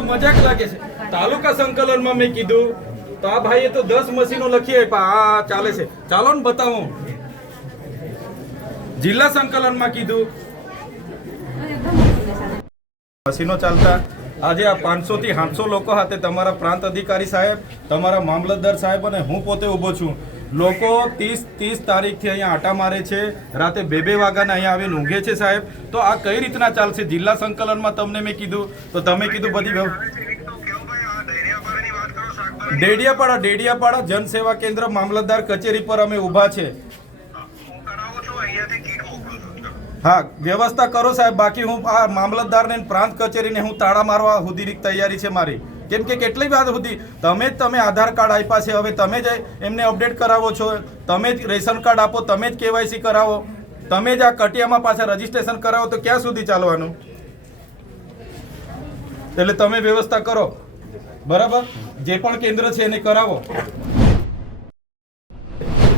બધું મજાક લાગે છે. તાલુકા સંકલનમાં મેં કીધું તો આ ભાઈએ તો 10 મશીનો લખી આપ્યા. આ ચાલે છે, ચાલો ને બતાવો. જિલ્લા સંકલનમાં કીધું મશીનો ચાલતા. આજે આ 500 થી 700 લોકો હાથે તમારા પ્રાંત અધિકારી સાહેબ, તમારા મામલતદાર સાહેબ અને હું પોતે ઊભો છું. લોકો 30 તારીખથી અહીંયા આટા મારે છે, રાતે 2 વાગ્યાના અહીંયા આવીને ઊંઘે છે સાહેબ. તો આ કઈ રીતના ચાલશે? જિલ્લા સંકલનમાં તમને મેં કીધું તો તમે કીધું બધી ડેડિયાપાડા જનસેવા કેન્દ્ર મામલતદાર કચેરી પર અમે ઊભા છે. હા, વ્યવસ્થા કરો સાહેબ. બાકી હું આ મામલતદારને પ્રાંત કચેરીને હું તાળા મારવા સુધીની તૈયારી છે મારી. કેમ કે કેટલી વાર સુધી તમે આધાર કાર્ડ આપ્યા છે, હવે તમે જ એમને અપડેટ કરાવો છો, તમે જ રેશન કાર્ડ આપો, તમે જ કેવાયસી કરાવો, તમે જ આ કટિયામાં પાછા રજીસ્ટ્રેશન કરાવો, તો ક્યાં સુધી ચાલવાનું? એટલે તમે વ્યવસ્થા કરો, બરાબર? જે પણ કેન્દ્ર છે એને કરાવો.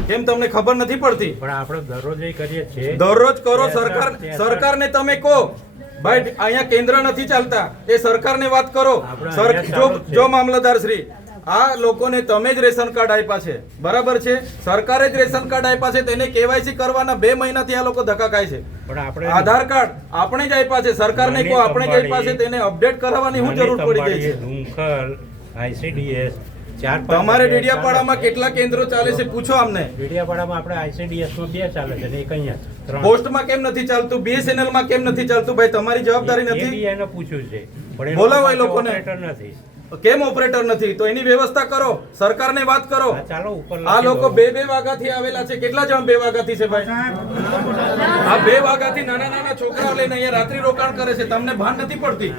કેમ તમને ખબર નથી પડતી? પણ આપણે દરરોજ એ કરીએ છીએ. દરરોજ કરો. સરકારને તમે કહો ભાઈ અહીંયા કેન્દ્ર નથી ચાલતા, એ સરકારને વાત કરો. જો મામલતદાર શ્રી, આ લોકોને તમે જ રેશન કાર્ડ આપ્યા છે, બરાબર છે? સરકારે જ રેશન કાર્ડ આપ્યા છે, તેને કેવાયસી કરવાના 2 મહિનાથી આ લોકો ધક્કા ખાય છે. આધાર કાર્ડ આપણે જ આપ્યા છે, સરકારને કહો આપણે જ આપ્યા છે, તેને અપડેટ કરાવવાની શું જરૂર પડી ગઈ છે? ICDS તમારે ડેડિયાપાડામાં કેટલા કેન્દ્રો ચાલે છે પૂછો અમને. ડેડિયાપાડામાં આપણે ICDS માં 2 ચાલે છે ને એક અહીંયા. પોસ્ટમાં કેમ નથી ચાલતું? BSNL માં કેમ નથી ચાલતું? ભાઈ તમારી જવાબદારી નથી? એને પૂછ્યું છે પણ બોલાવો એ લોકોને. નથી. કેમ ઓપરેટર નથી? તો એની વ્યવસ્થા કરો, સરકારને વાત કરો. ચાલો ઉપર આ લોકો 2 વાગ્યાથી આવેલા છે. કેટલા જણ 2 વાગ્યાથી છે ભાઈ? આ 2 વાગ્યાથી નાના છોકરાઓ લઈને અહીંયા રાત્રિ રોકાણ કરે છે. તમને ભાન નથી પડતી?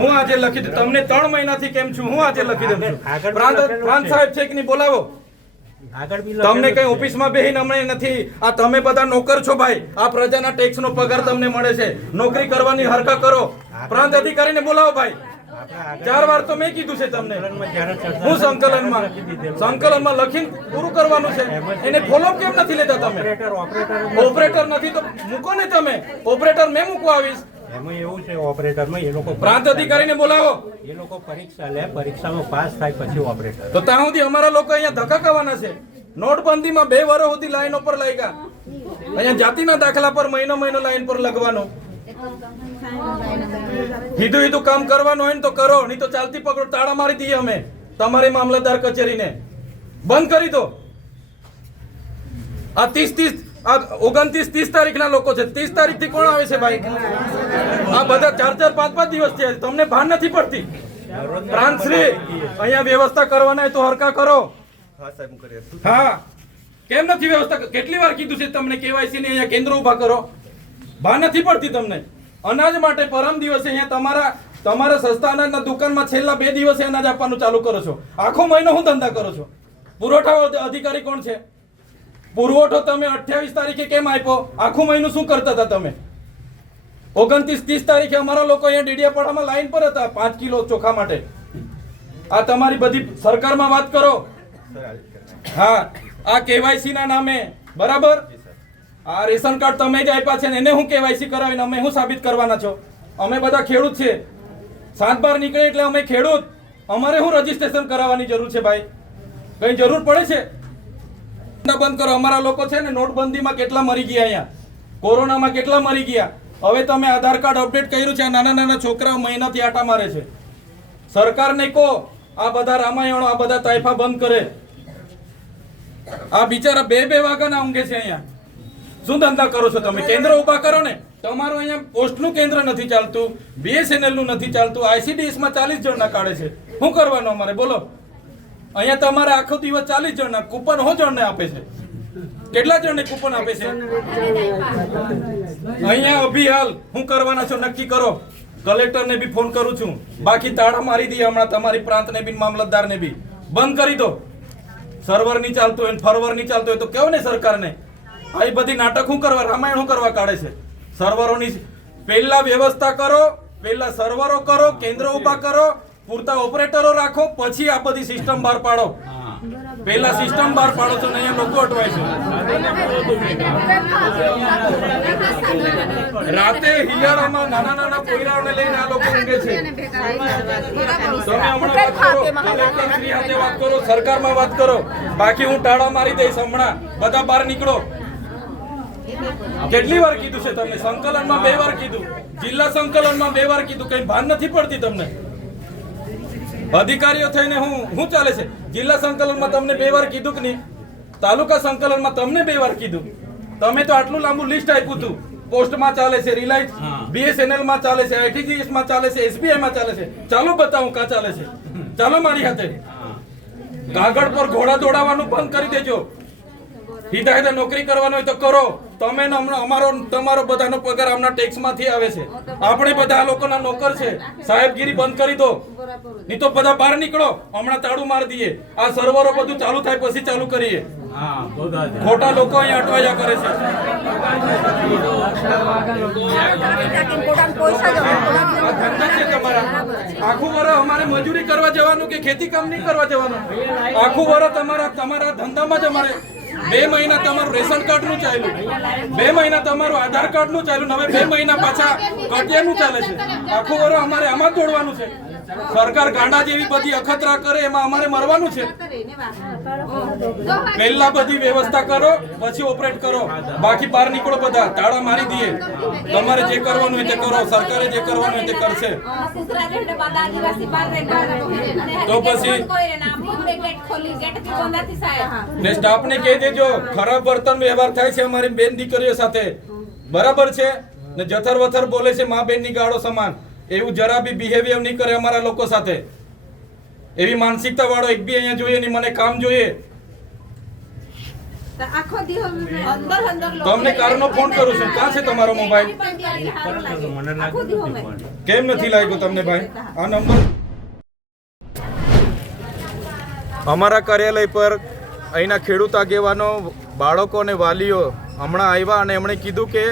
હું આજે લખી દઉં. તમને 3 મહિનાથી કેમ છું? હું આજે લખી દઉં છું. પ્રાંત સાહેબ છે કે નહીં? બોલાવો. તમને કઈ ઓફિસમાં બેહીને હમણાં નથી. આ તમે બધા નોકર છો ભાઈ. આ પ્રજાના ટેક્સનો પગાર તમને મળે છે. નોકરી કરવાની હરકા કરો. પ્રાંત અધિકારીને બોલાવો ભાઈ. 4 વાર તો મેં કીધું છે તમને. હું સંકલનમાં લખીને પૂરું કરવાનું છે. એને ફોલોઅપ કેમ નથી લેતા તમે? ઓપરેટર નથી તો મૂકો ને તમે. ઓપરેટર મેં મૂકવા આવીશ. એમાં એવું છે, ઓપરેટરમાં એ લોકો પ્રાંત અધિકારીને બોલાવો. એ લોકો પરીક્ષા લે, પરીક્ષામાં પાસ થાય પછી ઓપરેટર. તો ત્યાં સુધી અમારા લોકો અહીંયા ધક્કા ખાવાના છે. નોટબંધીમાં 2 વર્ષ સુધી લાઈન ઉપર લાગ્યા. અહીંયા જાતિના દાખલા પર મહિનો લાઈન પર લગવાનો. કીધું કામ કરવાનું હોય ને તો કરો, નહીં તો ચાલતી પકડો. તાળા મારી દઈએ અમે તમારી મામલતદાર કચેરીને. બંધ કરી દો. આ 29-30 તારીખના લોકો છે. 30 તારીખથી કોણ આવે છે ભાઈ? આ બધા 4-4, 5-5 દિવસ થયા. તમને ભાન નથી પડતી? પ્રાંત શ્રી, અહીંયા વ્યવસ્થા કરવાના તો હરકા કરો. હા, કેમ નથી વ્યવસ્થા? કેટલી વાર કીધું છે તમને કેવાયસી ને અહીંયા કેન્દ્ર ઉભા કરો? ભાન નથી પડતી તમને? અનાજ માટે પરમ દિવસે અહીંયા તમારા સસ્તા અનાજના દુકાનમાં છેલ્લા 2 દિવસે અનાજ આપવાનું ચાલુ કરો છો. આખો મહિનો હું ધંધા કરો છો? પુરવઠા અધિકારી કોણ છે? પુરવઠો તમે 28 તારીખે કેમ આપ્યો? આખું મહિનું શું કરતા હતા તમે? 29-30 તારીખે અમારા લોકો અહીંયા ડેડિયાપાડામાં લાઈન પર હતા 5 કિલો ચોખા માટે. આ તમારી બધી સરકારમાં વાત કરો. હા, આ કેવાયસી ના નામે, બરાબર? આ રેશન કાર્ડ તમે જ આપ્યા છે ને એને હું કેવાયસી કરાવીને અમે હું સાબિત કરવાના છો? અમે બધા ખેડૂત છે. 7 નીકળે એટલે અમે ખેડૂત. અમારે હું રજીસ્ટ્રેશન કરાવવાની જરૂર છે ભાઈ? કઈ જરૂર પડે છે? બંધ કરો. અમારા લોકો છે ને નોટબંધીમાં કેટલા મરી ગયા, અહીંયા કોરોનામાં કેટલા મરી ગયા. હવે તમે આધાર કાર્ડ અપડેટ કર્યું છે. આ નાના છોકરાઓ મહિનાથી આટા મારે છે. સરકારને કહો આ બધા રામાયણો, આ બધા તાઇફા બંધ કરે. આ બિચારા 2 વાગ્યાના ઊંઘે છે અહીંયા. શું ધંધા કરો છો તમે? કેન્દ્ર ઉભા કરો ને. તમારું અહીંયા પોસ્ટનું કેન્દ્ર નથી ચાલતું, BSNL નું નથી ચાલતું, ICDS માં 40 જણના કાઢે છે. શું કરવાનું અમારે? બોલો. અહીંયા તમારે આખો દિવસ 40 જણના કૂપન હો જણને આપે છે. કેટલા જણને કૂપન આપે છે અહીંયા? અભિહાલ શું કરવાના છો નક્કી કરો. કલેક્ટરને બી ફોન કરું છું. બાકી તાળા મારી દઈએ હમણાં તમારી પ્રાંતને બી, મામલતદારને બી. બંધ કરી દો. સર્વર નહીં ચાલતું હોય, ફરવર નહીં ચાલતું હોય તો કેવો ને સરકારને. આ બધી નાટક શું કરવા, રામાયણ શું કરવા કાઢે છે? સર્વરોની પહેલા વ્યવસ્થા કરો, પહેલા સર્વરો કરો, કેન્દ્ર ઉભા કરો, પૂરતા ઓપરેટરો રાખો, પછી આ બધી સિસ્ટમ બહાર પાડો. પહેલા સિસ્ટમ બહાર પાડો છો ને અહીંયા લોકો અટવાય છે. રાતે હિયાળામાં નાના નાના પોયરાઓને લઈને આ લોકો ઊંઘે છે. તમે હમણાં વાત કરો, કલેક્ટર શ્રી સાથે વાત કરો, સરકારમાં વાત કરો, બાકી હું ટાળા મારી દઈશ. હમણાં બધા બહાર નીકળો. કેટલી વાર કીધું છે તમને? સંકલનમાં 2 વાર કીધું, જિલ્લા સંકલનમાં 2 વાર કીધું. કઈ ભાન નથી પડતી તમને? અધિકારીઓ થઈને હું ચાલે છે? જિલ્લા સંકલનમાં તમને 2 વાર કીધું કે નહીં? તાલુકા સંકલનમાં તમને 2 વાર કીધું. તમે તો આટલું લાંબુ લિસ્ટ આપ્યું હતું. પોસ્ટમાં ચાલે છે, રિલાયન્સ BSNL માં ચાલે છે, ITGS માં ચાલે છે, SBI માં ચાલે છે. ચાલો બતાવું કાં ચાલે છે. ચાલો મારી હાથે. કાગળ પર ઘોડા દોડાવવાનું બંધ કરી દેજો. હિદાયતે નોકરી કરવાનો હોય તો કરો. તમે તમારો બધાનો પગાર આમના ટેક્સ માંથી આવે છે. આપણે બધા આ લોકોના નોકર છે. સાહેબગીરી બંધ કરી દો, નહીં તો બધા બહાર નીકળો. હમણાં તાળું મારી દઈએ. આ સર્વરો બધું ચાલુ થાય પછી ચાલુ કરીએ. ખોટા લોકો અહીંયા અટવાયા કરે છે. આ ધંધા છે તમારા. આખું વર્ષ અમારે મજૂરી કરવા જવાનું કે ખેતી કામ નહીં કરવા જવાનું? આખું વર્ષ તમારા ધંધામાં જ અમારે 2 મહિના તમારું રેશન કાર્ડ નું ચાલ્યું, 2 મહિના તમારું આધાર કાર્ડ નું ચાલ્યું, હવે 2 મહિના પાછા કટિયાનું ચાલે છે. આખું વર્ષ અમારે આમાં દોડવાનું છે. સરકાર ગાંડા જેવી બધી અખતરા કરે એમાં અમારે મરવાનું છે. પહેલા બધી વ્યવસ્થા કરો પછી ઓપરેટ કરો. બાકી બહાર નીકળો. બધા તાળા મારી દઈએ. તમારે જે કરવાનું હોય તે કરો. સરકારે જે કરવાનું હોય તે કરશે. તો પછી ને સ્ટાફને કહી દેજો ખરાબ વર્તન વ્યવહાર થાય છે અમારી બેન દીકરીઓ સાથે. બરાબર છે ને? જથર વથર બોલે છે મા બેન ની ગાળો સમાન. એવું જરા બી બિહેવિયર નહીં કરે અમારા લોકો સાથે. એવી માનસિકતા વાળો એક બી અહીંયા જોઈએ નહીં. મને કામ જોઈએ. તમને કારનો ફોન કરું છું. ક્યાં છે તમારો મોબાઈલ? કેમ નથી લાગ્યો તમને ભાઈ આ નંબર? અમારા કાર્યાલય પર અહીંના ખેડૂત આગેવાનો, બાળકો અને વાલીઓ હમણાં આવ્યા અને એમણે કીધું કે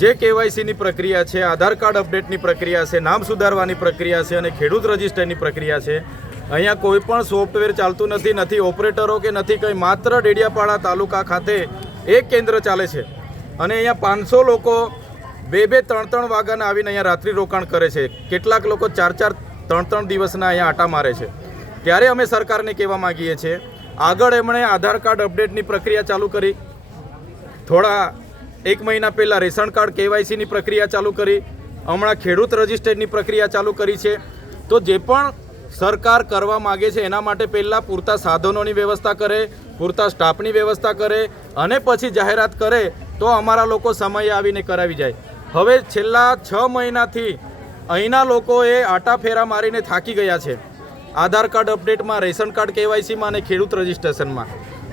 જે KYCની પ્રક્રિયા છે, આધાર કાર્ડ અપડેટની પ્રક્રિયા છે, નામ સુધારવાની પ્રક્રિયા છે અને ખેડૂત રજિસ્ટરની પ્રક્રિયા છે, અહીંયા કોઈ પણ સોફ્ટવેર ચાલતું નથી, નથી ઓપરેટરો કે નથી કંઈ. માત્ર ડેડિયાપાડા તાલુકા ખાતે એક કેન્દ્ર ચાલે છે અને અહીંયા 500 લોકો 2-3 વાગ્યાના આવીને અહીંયા રાત્રિ રોકાણ કરે છે. કેટલાક લોકો 4-4, 3-3 દિવસના અહીંયા આટા મારે છે. ત્યારે અમે સરકારને કહેવા માંગીએ છીએ, આગળ એમણે આધાર કાર્ડ અપડેટની પ્રક્રિયા ચાલુ કરી, થોડા 1 મહિના પહેલાં રેશન કાર્ડ KYCની પ્રક્રિયા ચાલુ કરી, હમણાં ખેડૂત રજિસ્ટરની પ્રક્રિયા ચાલુ કરી છે. તો જે પણ સરકાર કરવા માગે છે એના માટે પહેલાં પૂરતા સાધનોની વ્યવસ્થા કરે, પૂરતા સ્ટાફની વ્યવસ્થા કરે અને પછી જાહેરાત કરે તો અમારા લોકો સમયે આવીને કરાવી જાય. હવે છેલ્લા 6 મહિનાથી અહીંના લોકોએ આટા ફેરા મારીને થાકી ગયા છે. આધાર કાર્ડ અપડેટમાં, રેશન કાર્ડ KYCમાં અને ખેડૂત રજિસ્ટ્રેશનમાં.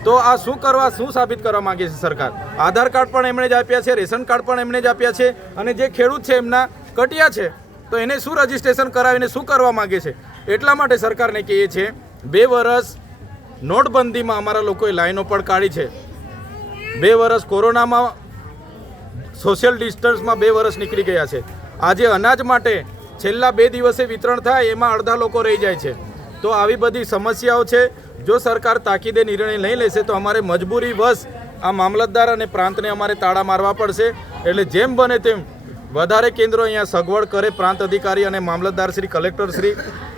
તો આ શું સાબિત કરવા માંગે છે સરકાર? આધાર કાર્ડ પણ એમણે જ આપ્યા છે, રેશન કાર્ડ પણ એમણે જ આપ્યા છે અને જે ખેડૂત છે એમના કટિયા છે તો એને શું રજિસ્ટ્રેશન કરાવીને શું કરવા માંગે છે? એટલા માટે સરકારને કહીએ છીએ 2 વર્ષ નોટબંધીમાં અમારા લોકોએ લાઈનો પણ કાઢી છે. 2 વર્ષ કોરોનામાં સોશિયલ ડિસ્ટન્સમાં 2 વર્ષ નીકળી ગયા છે. આજે અનાજ માટે છેલ્લા 2 દિવસે વિતરણ થાય એમાં અડધા લોકો રહી જાય છે. તો આવી બધી સમસ્યાઓ છે. જો સરકાર તાકીદે નિર્ણય નહીં લેશે તો અમારે મજબૂરી વશ આ મામલતદાર અને પ્રાંતને અમારે તાળા મારવા પડશે. એટલે જેમ બને તેમ વધારે કેન્દ્રો અહીંયા સગવડ કરે પ્રાંત અધિકારી અને મામલતદાર શ્રી, કલેક્ટર શ્રી,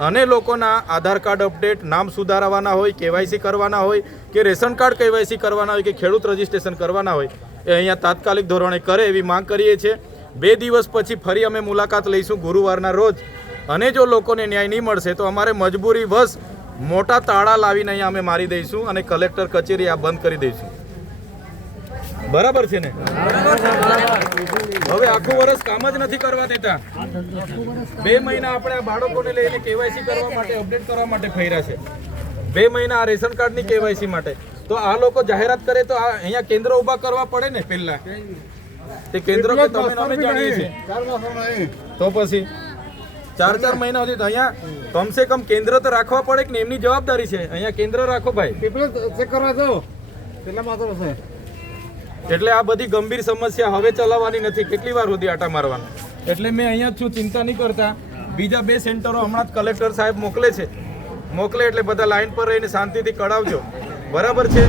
અને લોકોના આધાર કાર્ડ અપડેટ, નામ સુધારવાના હોય, KYC કરવાના હોય કે રેશન કાર્ડ KYC કરવાના હોય કે ખેડૂત રજિસ્ટ્રેશન કરવાના હોય એ અહીંયા તાત્કાલિક ધોરણે કરે એવી માંગ કરીએ છીએ. 2 દિવસ પછી ફરી અમે મુલાકાત લઈશું ગુરુવારના રોજ અને જો લોકોને ન્યાય નહીં મળશે તો અમારે મજબૂરી વશ મોટા તાળા લાવીને અહીંયા અમે મારી દઈશું અને કલેક્ટર કચેરી આ બંધ કરી દઈશું. બરાબર છે ને? હવે આખું વર્ષ કામ જ નથી કરવા દેતા. 2 મહિના આપણે આ બાળકોને લઈને KYC કરવા માટે, અપડેટ કરવા માટે ફર્યા છે. 2 મહિના આ રેશન કાર્ડની KYC માટે. તો આ લોકો જાહેરાત કરે તો અહીંયા કેન્દ્ર ઊભા કરવા પડે ને પહેલા. તે કેન્દ્રો કે તમે અમે જાણીએ છીએ તો પછી 4-4 મહિના સુધી અહીંયા કમસે કમ કેન્દ્ર તો રાખવા પડે કે એમની જવાબદારી છે. અહીંયા કેન્દ્ર રાખો ભાઈ. એટલે આ બધી ગંભીર સમસ્યા હવે ચલાવવાની નથી. કેટલી વાર સુધી આટા મારવાના? એટલે મેં અહીંયા છું, ચિંતા નહીં કરતા. બીજા 2 સેન્ટરો હમણાં જ કલેક્ટર સાહેબ મોકલે છે મોકલે એટલે બધા લાઈન પર રહીને શાંતિથી કઢાવજો. બરાબર છે.